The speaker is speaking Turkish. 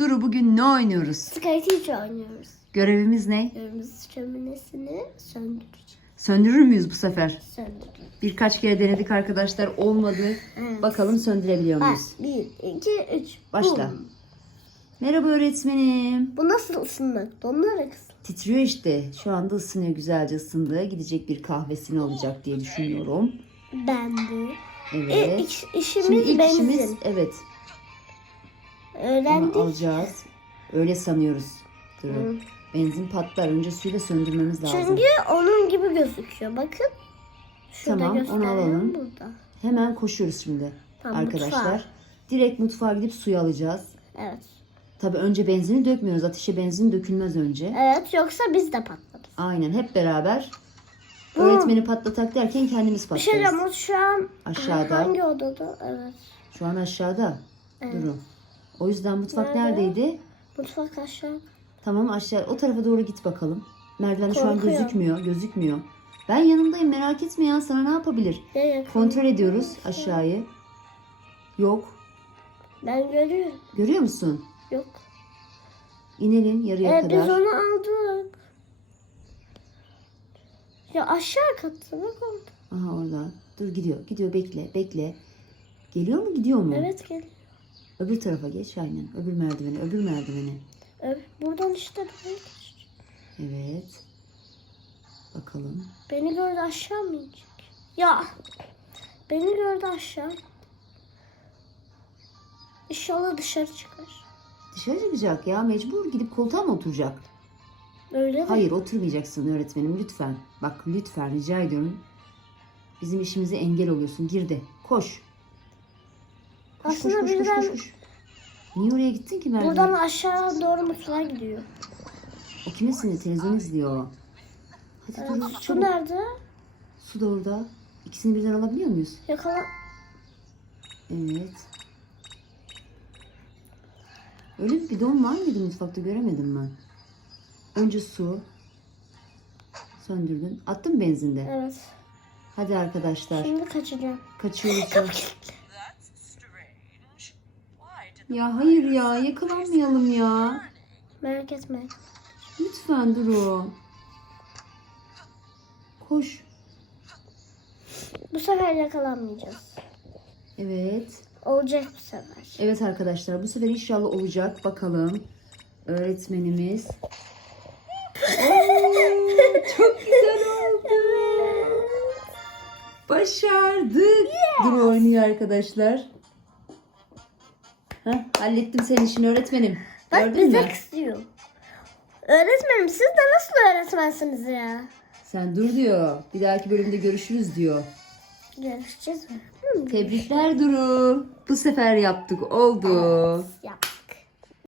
Duru bugün ne oynuyoruz? Sky Teacher oynuyoruz. Görevimiz ne? Evimiz şöminesini söndüreceğiz. Söndürür müyüz bu sefer? Söndüreceğiz. Birkaç kere denedik arkadaşlar olmadı. Evet. Bakalım söndürebiliyor Bak, muyuz? bir, iki, üç. Başla. Bum. Merhaba öğretmenim. Bu nasıl ısınmak? Donarak ısın. Titriyor işte. Şu anda ısınıyor güzelce ısındı. Gidecek bir kahvesini alacak diye düşünüyorum. Ben de. E, Evet. iş- işimiz Şimdi ilk benzin. işimiz evet. Bunu Öğrendik. alacağız. Öyle sanıyoruz. Duru. Hı. Benzin patlar. Önce suyla söndürmemiz lazım. Çünkü onun gibi gözüküyor. Bakın. Şurada Tamam, onu alalım. burada. Hemen koşuyoruz şimdi Tamam, arkadaşlar. mutfağa. Direkt mutfağa gidip suyu alacağız. Evet. Tabii önce benzini dökmüyoruz. Ateşe benzin dökülmez önce. Evet yoksa biz de patlarız. Aynen hep beraber. Hı. Öğretmeni patlatak derken kendimiz Bir şey patlarız. o şu an Aşağıda. hangi odada? Evet. Şu an aşağıda. Evet. Durun. O yüzden mutfak Nerede? neredeydi? Mutfak aşağı. Tamam aşağı o tarafa doğru git bakalım. Merdiven şu an gözükmüyor. Gözükmüyor. Ben yanındayım merak etme ya sana ne yapabilir? Ne yakın? Kontrol ediyoruz aşağıyı. Yok. Ben görüyorum. Görüyor musun? Yok. İnelim yarıya Evet biz kadar. onu aldık. Ya aşağı bak orada. Aha orada. Dur gidiyor. Gidiyor bekle. Bekle. Geliyor mu gidiyor mu? Evet gel. Öbür tarafa geç aynen. Öbür merdivene. Öbür merdivene. Evet, buradan işte. Evet. Bakalım. Beni gördü aşağı mı inecek? Ya. Beni gördü aşağı. İnşallah dışarı çıkar. Dışarı çıkacak ya. Mecbur gidip koltuğa mı oturacak? Öyle mi? Hayır oturmayacaksın öğretmenim lütfen. Bak lütfen rica ediyorum. Bizim işimize engel oluyorsun. Gir de. Koş. Koş Aslında koş koş, koş birden- koş koş. Niye oraya gittin ki Merve? Buradan aşağı doğru mutfağa gidiyor. O kimin sinir? Televizyon izliyor. Hadi dur Su çabuk. nerede? Su da orada. İkisini birden alabiliyor muyuz? Yakala. Evet. Öyle bir bidon var mıydı mutfakta göremedim ben. Önce su. Söndürdün. Attın mı benzinde? Evet. Hadi arkadaşlar. Şimdi kaçacağım. Kaçıyoruz. Ya hayır ya yakalanmayalım ya. Merak etme. Lütfen Duru. Koş. Bu sefer yakalanmayacağız. Evet. Olacak bu sefer. Evet arkadaşlar bu sefer inşallah olacak. Bakalım. Öğretmenimiz. Oo, çok güzel oldu. Başardık. Duru oynuyor arkadaşlar. Heh, hallettim senin işini öğretmenim. Bak Gördün bize mü? kızıyor. Öğretmenim siz de nasıl öğretmensiniz ya? Sen dur diyor. Bir dahaki bölümde görüşürüz diyor. Görüşeceğiz mi? Tebrikler Duru. Bu sefer yaptık. Oldu. Yap.